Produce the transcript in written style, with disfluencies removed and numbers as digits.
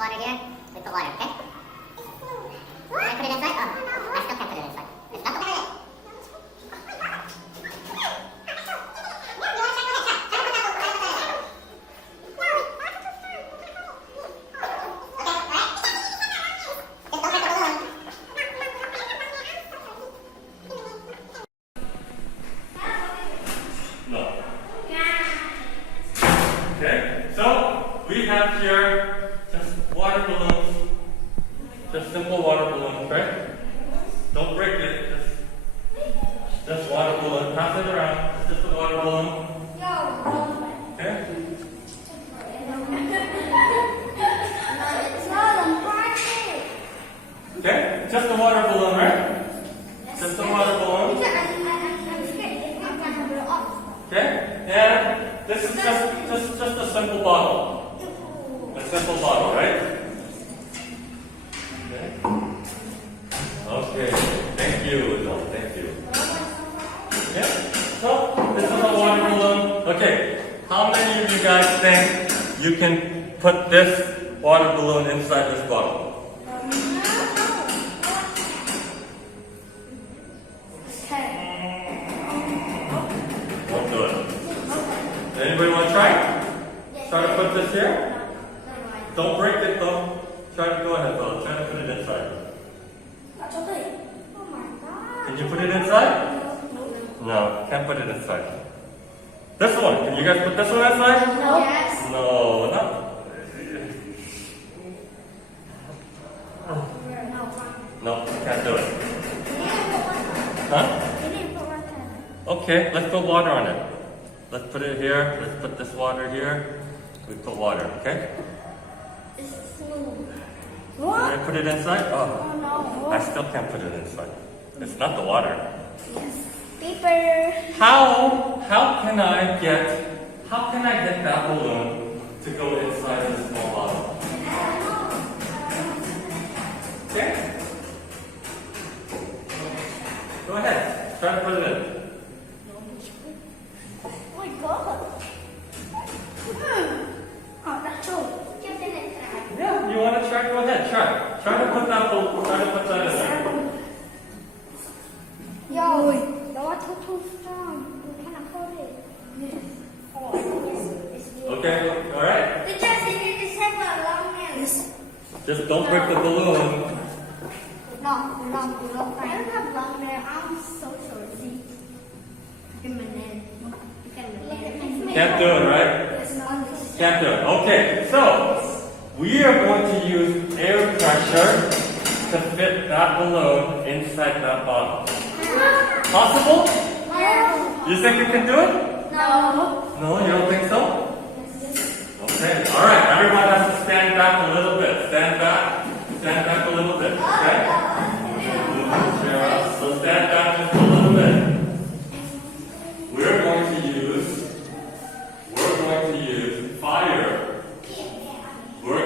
water here. We put water, okay? Can I put it inside? Oh, I still can't put it inside. It's not the water. No. Okay, so we have here just water balloons, just simple water balloons, right? Don't break it, just water balloon. Pass it around. It's just a water balloon. Okay? Okay, just a water balloon, right? Just a water balloon. Okay, and this is just a simple bottle. A simple bottle, right? Okay. Okay. Thank you, John. Thank you. Okay. So this is a water balloon. Okay. How many of you guys think you can put this water balloon inside this bottle? Don't do it. Anybody want to try? Try to put this here. Don't break it though. Try to go ahead though. Try to put it inside. Can you put it inside? No, can't put it inside. This one. Can you guys put this one inside? Yes. No, not. No, can't do it. Huh? Okay, let's put water on it. Let's put it here. Let's put this water here. We put water, okay? Can I put it inside? Oh, I still can't put it inside. It's not the water. Paper. How can I get that balloon to go inside this small bottle? Okay? Go ahead. Try to put it in. Oh my god. Oh, that's true. Yeah, you want to try? Go ahead. Try. Try to put that in there. Yo, the water too strong. You cannot hold it. Oh, it's Okay. All right. We just need to have a long nails. Just don't break the balloon. Long. I don't have long nails. I'm so short. See? Look at my nail. Look at my nail. Can't do it, right? It's not this. Can't do it. Okay. So we are going to use air pressure to fit that balloon inside that bottle. Possible? You think you can do it? No. No, you don't think so? Okay. All right. Everyone has to stand back a little bit. Stand back a little bit. Okay. So stand back just a little bit. We're going to use fire. We're